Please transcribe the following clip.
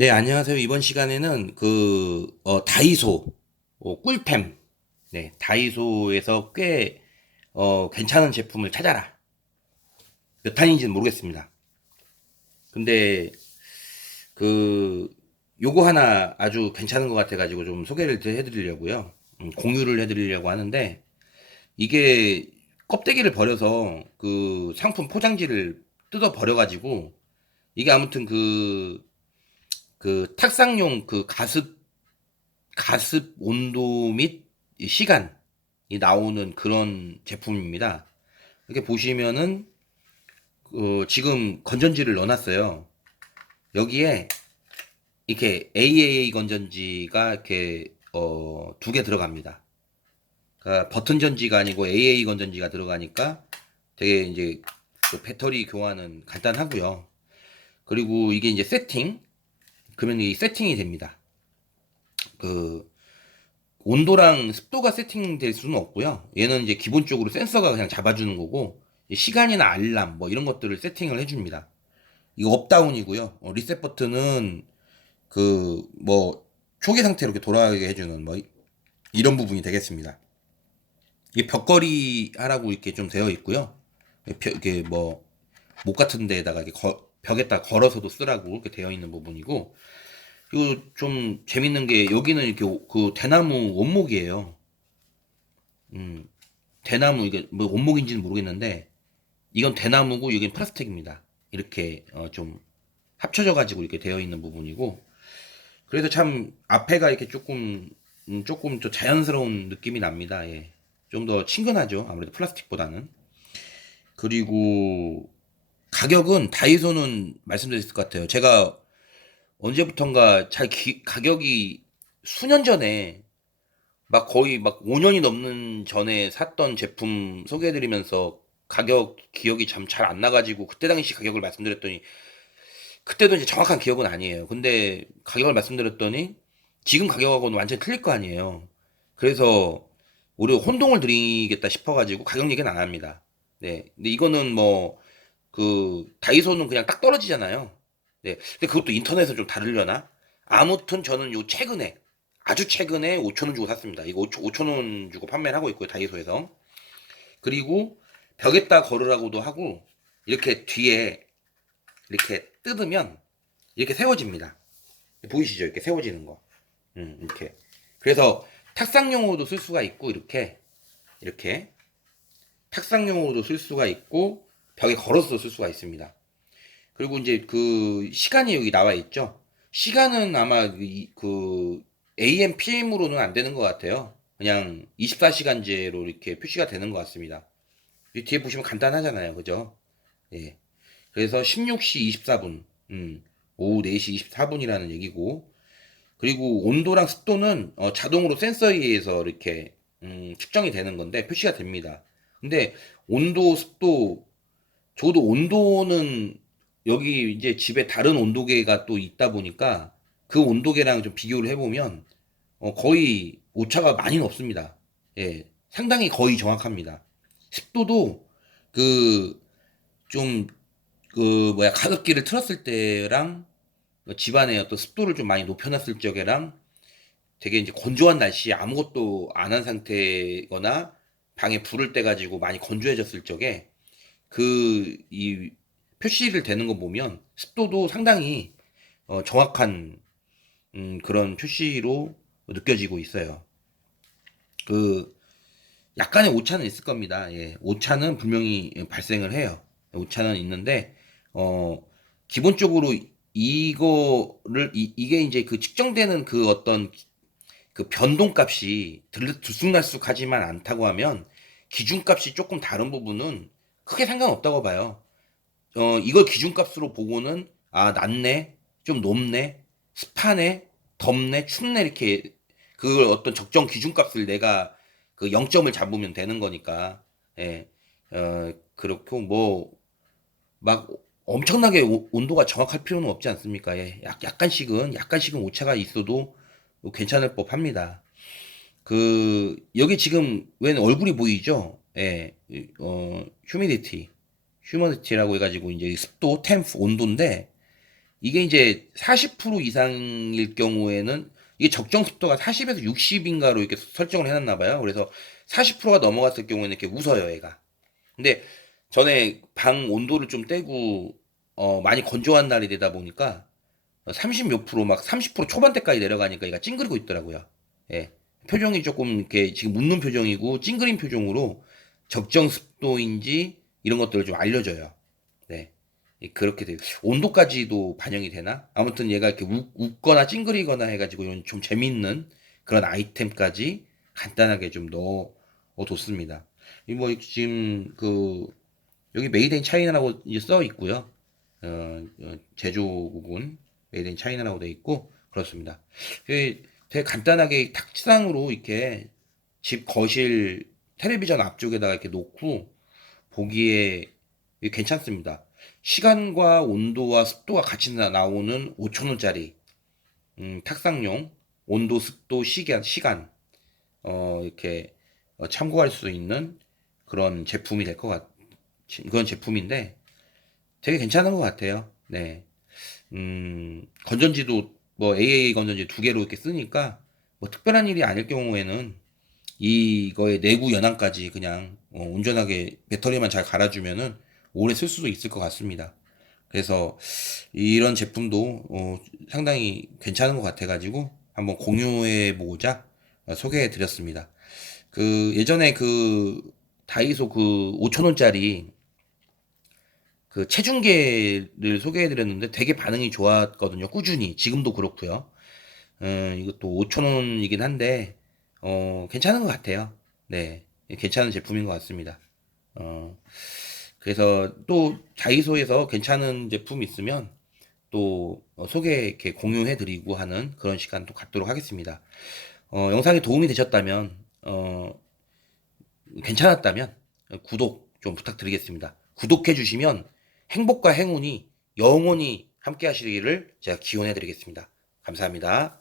네, 안녕하세요. 이번 시간에는 그, 어, 다이소, 어, 꿀템, 네, 다이소에서 꽤, 어, 괜찮은 제품을 찾아라. 몇 탄인지는 모르겠습니다. 근데, 그, 요거 하나 아주 괜찮은 것 같아가지고 좀 소개를 해드리려고요. 음, 공유를 해드리려고 하는데, 이게 껍데기를 버려서 그 상품 포장지를 뜯어 버려가지고, 이게 아무튼 그, 그 탁상용 그 가습 가습 온도 및 시간이 나오는 그런 제품입니다. 이렇게 보시면은 어, 지금 건전지를 넣어놨어요. 여기에 이렇게 AAA 건전지가 이렇게 어, 두 개 들어갑니다. 그러니까 버튼 전지가 아니고 AA 건전지가 들어가니까 되게 이제 그 배터리 교환은 간단하고요. 그리고 이게 이제 세팅 그러면 이 세팅이 됩니다. 그 온도랑 습도가 세팅될 수는 없고요. 얘는 이제 기본적으로 센서가 그냥 잡아주는 거고 시간이나 알람 뭐 이런 것들을 세팅을 해줍니다. 이거 업다운이고요. 어, 리셋 버튼은 그 뭐 초기 상태로 이렇게 돌아가게 해주는 뭐 이런 부분이 되겠습니다. 이게 벽걸이 하라고 이렇게 좀 되어 있고요. 이게 뭐 목 같은 데에다가 이렇게 거, 벽에다 걸어서도 쓰라고 이렇게 되어 있는 부분이고 그리고 좀 재밌는 게 여기는 이렇게 그 대나무 원목이에요. 음, 대나무 이게 뭐 원목인지는 모르겠는데 이건 대나무고 여기는 플라스틱입니다. 이렇게 어, 좀 합쳐져 가지고 이렇게 되어 있는 부분이고 그래서 참 앞에가 이렇게 조금 음, 조금 좀 자연스러운 느낌이 납니다. 예. 좀 더 친근하죠. 아무래도 플라스틱보다는. 그리고 가격은 다이소는 말씀드렸을 것 같아요. 제가 언제부턴가 잘 기, 가격이 수년 전에 막 거의 막 5년이 넘는 전에 샀던 제품 소개해드리면서 가격 기억이 참 잘 안 나가지고 그때 당시 가격을 말씀드렸더니 그때도 이제 정확한 기억은 아니에요. 근데 가격을 말씀드렸더니 지금 가격하고는 완전히 틀릴 거 아니에요. 그래서 우리 혼동을 드리겠다 싶어가지고 가격 얘기는 안 합니다. 네. 근데 이거는 뭐, 그, 다이소는 그냥 딱 떨어지잖아요. 네. 근데 그것도 인터넷은 좀 다르려나? 아무튼 저는 요 최근에, 아주 최근에 5천원 주고 샀습니다. 이거 5천 원 주고 판매를 하고 있고요. 다이소에서. 그리고 벽에다 걸으라고도 하고, 이렇게 뒤에, 이렇게 뜯으면, 이렇게 세워집니다. 보이시죠? 이렇게 세워지는 거. 음, 이렇게. 그래서 탁상용으로도 쓸 수가 있고, 이렇게, 이렇게. 탁상용으로도 쓸 수가 있고, 벽에 걸어서 쓸 수가 있습니다. 그리고 이제 그 시간이 여기 나와 있죠. 시간은 아마 그 AM, PM으로는 안 되는 것 같아요. 그냥 24시간제로 이렇게 표시가 되는 것 같습니다. 뒤에 보시면 간단하잖아요. 그죠? 예. 그래서 16시 24분, 음, 오후 4시 24분이라는 얘기고, 그리고 온도랑 습도는 어, 자동으로 센서에 의해서 이렇게 음, 측정이 되는 건데 표시가 됩니다. 근데 온도, 습도, 저도 온도는 여기 이제 집에 다른 온도계가 또 있다 보니까 그 온도계랑 좀 비교를 해보면 어, 거의 오차가 많이는 없습니다. 예, 상당히 거의 정확합니다. 습도도 그 좀그 뭐야 가습기를 틀었을 때랑 그 집안에 어떤 습도를 좀 많이 높여놨을 적에랑 되게 이제 건조한 날씨에 아무것도 안 한 상태거나 방에 불을 떼 가지고 많이 건조해졌을 적에 그 이 표시를 되는 거 보면 습도도 상당히 어, 정확한 음, 그런 표시로 느껴지고 있어요. 그 약간의 오차는 있을 겁니다. 예, 오차는 분명히 발생을 해요. 오차는 있는데 어, 기본적으로 이거를 이, 이게 이제 그 측정되는 그 어떤 그 변동값이 들쑥날쑥하지만 않다고 하면 기준값이 조금 다른 부분은 크게 상관없다고 봐요. 어, 이걸 기준값으로 보고는 아 낮네 좀 높네 습하네 덥네 춥네 이렇게 그걸 어떤 적정 기준값을 내가 그 0점을 잡으면 되는 거니까 예. 어, 그렇고 뭐 막 엄청나게 오, 온도가 정확할 필요는 없지 않습니까? 예. 약, 약간씩은 약간씩은 오차가 있어도 괜찮을 법합니다. 그 여기 지금 웬 얼굴이 보이죠? 예. 어, 휴미디티 휴머니티라고 해가지고 이제 습도, 템프, 온도인데 이게 이제 40% 이상일 경우에는 이게 적정 습도가 40에서 60인가로 이렇게 설정을 해놨나 봐요. 그래서 40%가 넘어갔을 경우에는 이렇게 웃어요, 얘가. 근데 전에 방 온도를 좀 떼고 어, 많이 건조한 날이 되다 보니까 30몇 프로 막 30% 초반대까지 내려가니까 얘가 찡그리고 있더라고요. 예. 표정이 조금 이렇게 지금 웃는 표정이고 찡그린 표정으로 적정 습도인지 이런 것들을 좀 알려줘요. 네. 예, 그렇게 돼요. 온도까지도 반영이 되나? 아무튼 얘가 이렇게 웃, 웃거나 찡그리거나 해가지고 이런 좀 재밌는 그런 아이템까지 간단하게 좀 넣어뒀습니다. 이뭐 지금 그 여기 메이드 인 차이나라고 써 있고요. 어, 어, 제조국은 메이드 인 차이나라고 돼 있고 그렇습니다. 그 되게 간단하게 탁상으로 이렇게 집 거실 텔레비전 앞쪽에다가 이렇게 놓고 보기에 괜찮습니다. 시간과 온도와 습도가 같이 나- 나오는 5천원짜리 음, 탁상용 온도, 습도, 시간, 시간 어, 이렇게 어, 참고할 수 있는 그런 제품이 될 것 같, 그런 제품인데 되게 괜찮은 것 같아요. 네. 음, 건전지도 뭐 AA 건전지 두 개로 이렇게 쓰니까 뭐 특별한 일이 아닐 경우에는 이거의 내구 연함까지 그냥 어, 온전하게 배터리만 잘 갈아주면은 오래 쓸 수도 있을 것 같습니다. 그래서 이런 제품도 어, 상당히 괜찮은 것 같아가지고 한번 공유해 보고자 어, 소개해 드렸습니다. 그 예전에 그 다이소 그 5천 원짜리 그 체중계를 소개해 드렸는데 되게 반응이 좋았거든요. 꾸준히. 지금도 그렇고요. 음, 이것도 5천 원이긴 한데 어, 괜찮은 것 같아요. 네. 괜찮은 제품인 것 같습니다. 어, 그래서 또 다이소에서 괜찮은 제품 있으면 또 어, 소개 이렇게 공유해 드리고 하는 그런 시간 또 갖도록 하겠습니다. 어, 영상이 도움이 되셨다면 어, 괜찮았다면 구독 좀 부탁드리겠습니다. 구독해 주시면 행복과 행운이 영원히 함께 하시기를 제가 기원해 드리겠습니다. 감사합니다.